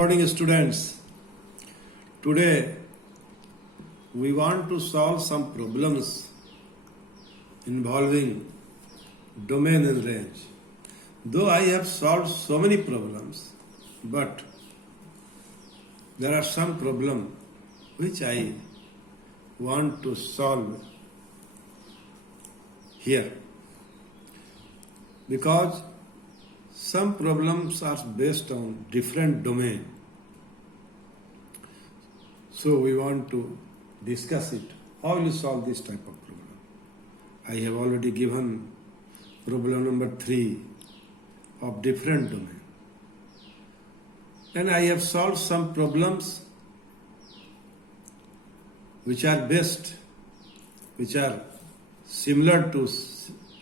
Good morning, students. Today we want to solve some problems involving domain and range. Though I have solved so many problems, but there are some problems which I want to solve here because some problems are based on different domain. So we want to discuss it. How you solve this type of problem? I have already given problem number 3 of different domain. And I have solved some problems which are similar to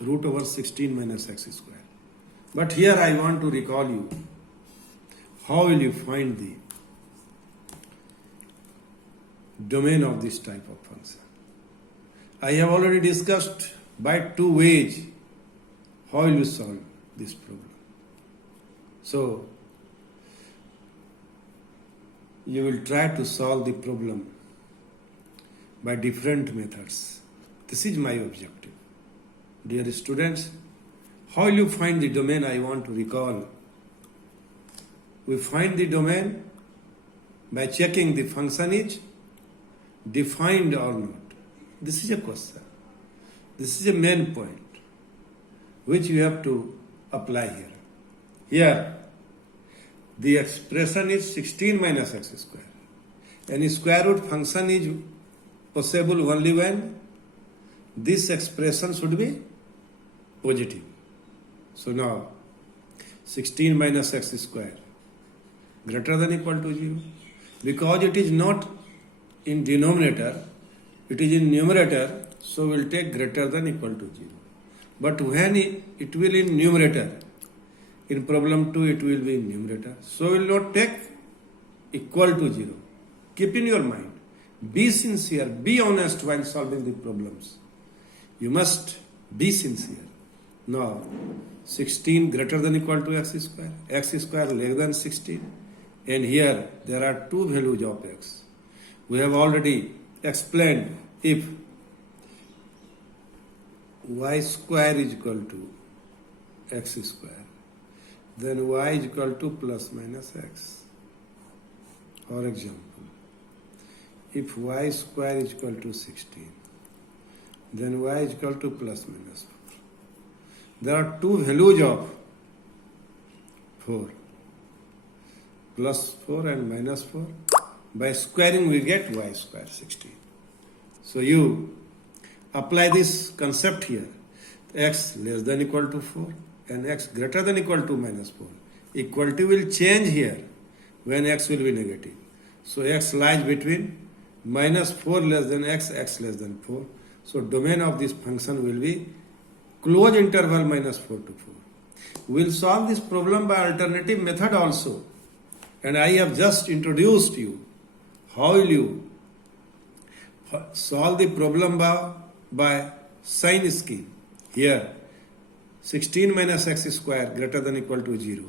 root over 16 minus x square. But here I want to recall you, how will you find the domain of this type of function? I have already discussed by 2 ways how will you solve this problem. So, you will try to solve the problem by different methods. This is my objective. Dear students, how will you find the domain? I want to recall. We find the domain by checking the function is defined or not. This is a question. This is a main point which you have to apply here. Here, the expression is 16 minus x square. And square root function is possible only when this expression should be positive. So now, 16 minus x square greater than equal to 0. Because it is not in denominator, it is in numerator, so we'll take greater than equal to 0. But when it will in numerator, in problem 2 it will be in numerator, so we'll not take equal to 0. Keep in your mind, be sincere, be honest while solving the problems. You must be sincere. Now, 16 greater than equal to x square less than 16, and here there are 2 values of x. We have already explained if y square is equal to x square, then y is equal to plus minus x. For example, if y square is equal to 16, then y is equal to plus minus 4. There are 2 values of 4, plus 4 and minus 4. By squaring we get y square 16. So you apply this concept here. X less than equal to 4 and x greater than equal to minus 4. Equality will change here when x will be negative. So x lies between minus 4 less than x less than 4. So domain of this function will be close interval minus 4 to 4. We will solve this problem by alternative method also. And I have just introduced you how will you solve the problem by sign scheme. Here, 16 minus x square greater than equal to 0.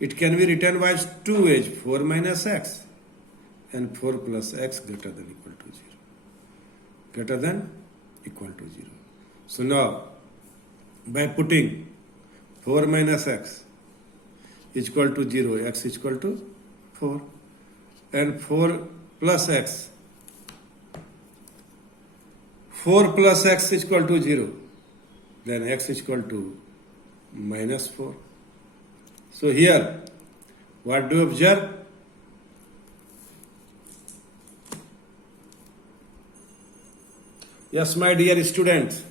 It can be written by 2 ways, 4 minus x and 4 plus x greater than equal to 0. Greater than equal to 0. So now, by putting 4 minus x is equal to 0, x is equal to 4, and 4 plus x is equal to 0, then x is equal to minus 4. So here, what do you observe? Yes, my dear students,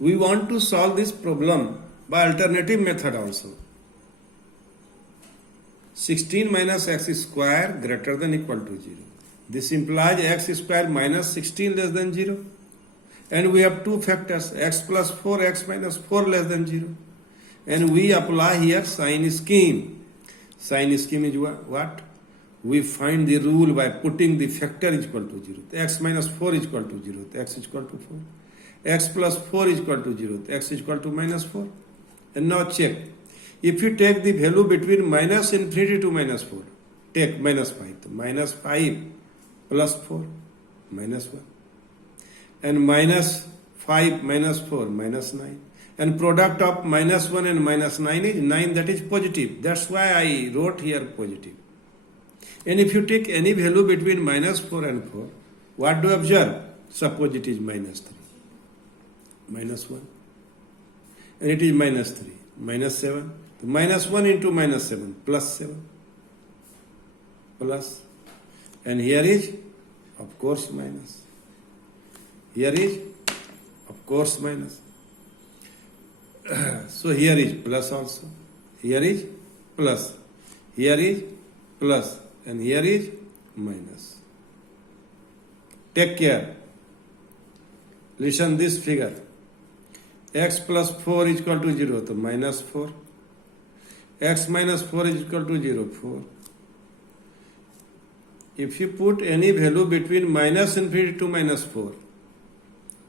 we want to solve this problem by alternative method also. 16 minus x square greater than equal to 0. This implies x square minus 16 less than 0. And we have 2 factors, x plus 4, x minus 4 less than 0. And we apply here sign scheme. Sign scheme is what? We find the rule by putting the factor is equal to 0. X minus 4 is equal to 0. X is equal to 4. X plus 4 is equal to 0. X is equal to minus 4. And now check. If you take the value between minus infinity to minus 4, take minus 5. So minus 5 plus 4, minus 1. And minus 5 minus 4, minus 9. And product of minus 1 and minus 9 is 9, that is positive. That's why I wrote here positive. And if you take any value between minus 4 and 4, what do you observe? Suppose it is minus 3, minus 1. And it is minus 3, minus 7. Minus 1 into minus 7, plus 7. Plus. And here is, of course, minus. Here is, of course, minus. So here is plus also. Here is plus. Here is plus. And here is minus. Take care. Listen this figure. X plus 4 is equal to 0. So minus 4. X minus 4 is equal to 0. 4. If you put any value between minus infinity to minus 4,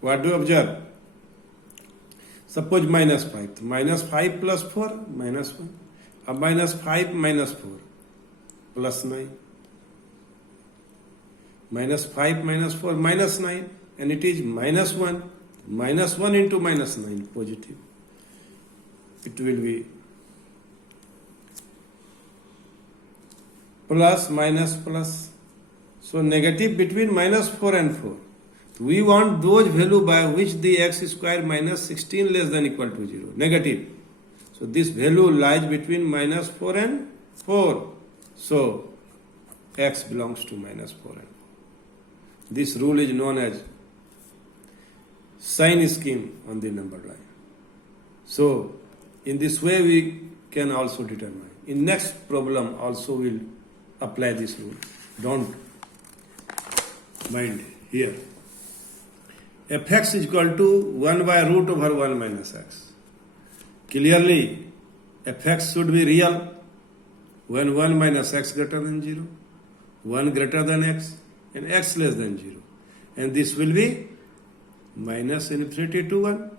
what do you observe? Suppose minus 5. So minus 5 plus 4, minus 1. Minus 5 minus 4, plus 9. Minus 5 minus 4, minus 9. And it is minus 1. Minus 1 into minus 9, positive. It will be plus, minus, plus. So negative between minus 4 and 4. So we want those value by which the x square minus 16 less than equal to 0. Negative. So this value lies between minus 4 and 4. So x belongs to minus 4 and 4. This rule is known as sign scheme on the number line. So in this way we can also determine. In next problem also we'll apply this rule. Don't mind here. Fx is equal to 1 by root over 1 minus x. Clearly fx should be real when 1 minus x greater than 0, 1 greater than x, and x less than 0. And this will be minus infinity to 1,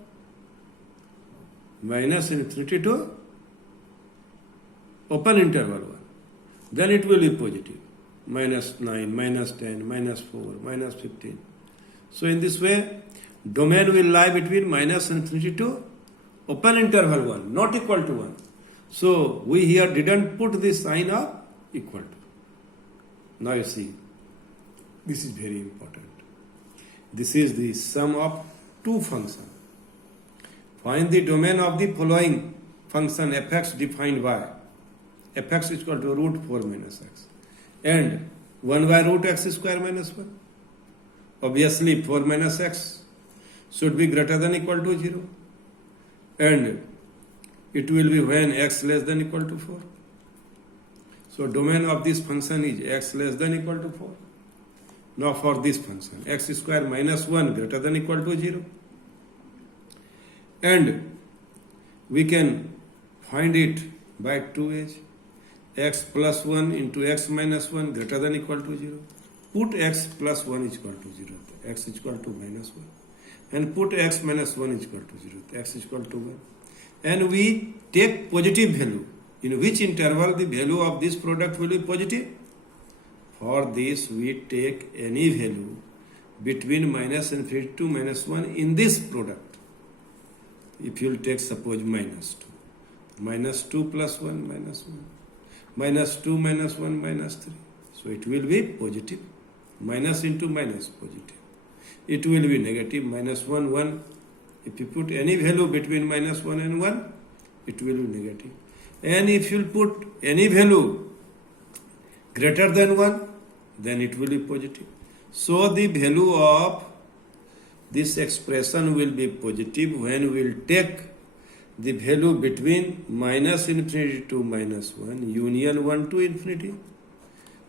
minus infinity to open interval 1. Then it will be positive. Minus 9, minus 10, minus 4, minus 15. So in this way, domain will lie between minus infinity to open interval 1, not equal to 1. So we here didn't put the sign of equal to. Now you see, this is very important. This is the sum of two functions. Find the domain of the following function fx defined by fx is equal to root 4 minus x and 1 by root x square minus 1. Obviously 4 minus x should be greater than equal to 0 and it will be when x less than equal to 4. So domain of this function is x less than equal to 4. Now for this function x square minus 1 greater than equal to 0 and we can find it by two ways. X plus 1 into x minus 1 greater than equal to 0. Put x plus 1 is equal to 0. X is equal to minus 1. And put x minus 1 is equal to 0. X is equal to 1. And we take positive value. In which interval the value of this product will be positive? For this we take any value between minus infinity to minus 1 in this product. If you will take suppose minus 2. Minus 2 plus 1 minus 1. Minus 2 minus 1 minus 3. So it will be positive. Minus into minus positive. It will be negative. Minus 1 1. If you put any value between minus 1 and 1, it will be negative. And if you put any value greater than 1, then it will be positive. So the value of this expression will be positive when we will take the value between minus infinity to minus 1, union 1 to infinity.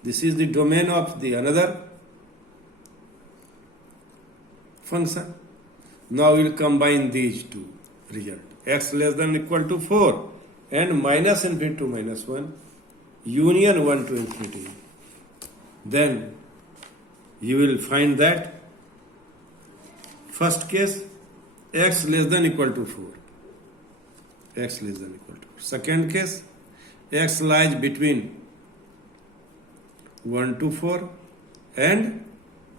This is the domain of the another function. Now we will combine these two results. X less than or equal to 4 and minus infinity to minus 1, union 1 to infinity. Then you will find that first case x less than or equal to 4. X less than or equal to 4. Second case, x lies between 1 to 4 and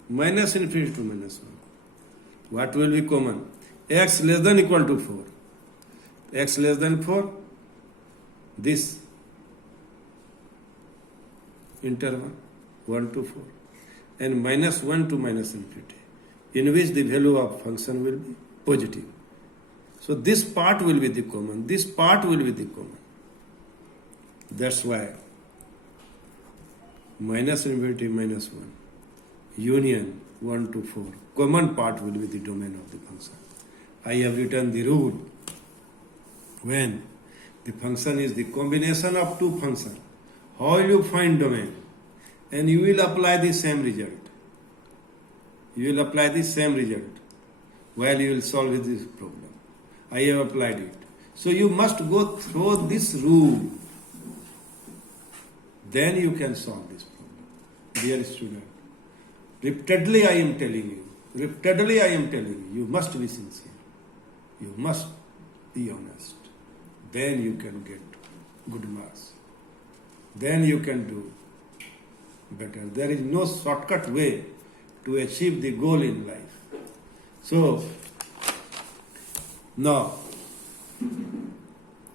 minus infinity to minus 1. What will be common? X less than equal to 4. X less than 4, this interval 1 to 4 and minus 1 to minus infinity, in which the value of function will be positive. So this part will be the common, this part will be the common. That's why minus infinity minus 1 union 1 to 4, common part will be the domain of the function. I have written the rule. When the function is the combination of two functions, how will you find domain? And you will apply the same result. You will apply the same result while you will solve this problem. I have applied it. So you must go through this rule. Then you can solve this problem. Dear student, repeatedly I am telling you, you must be sincere. You must be honest. Then you can get good marks. Then you can do better. There is no shortcut way to achieve the goal in life. So, now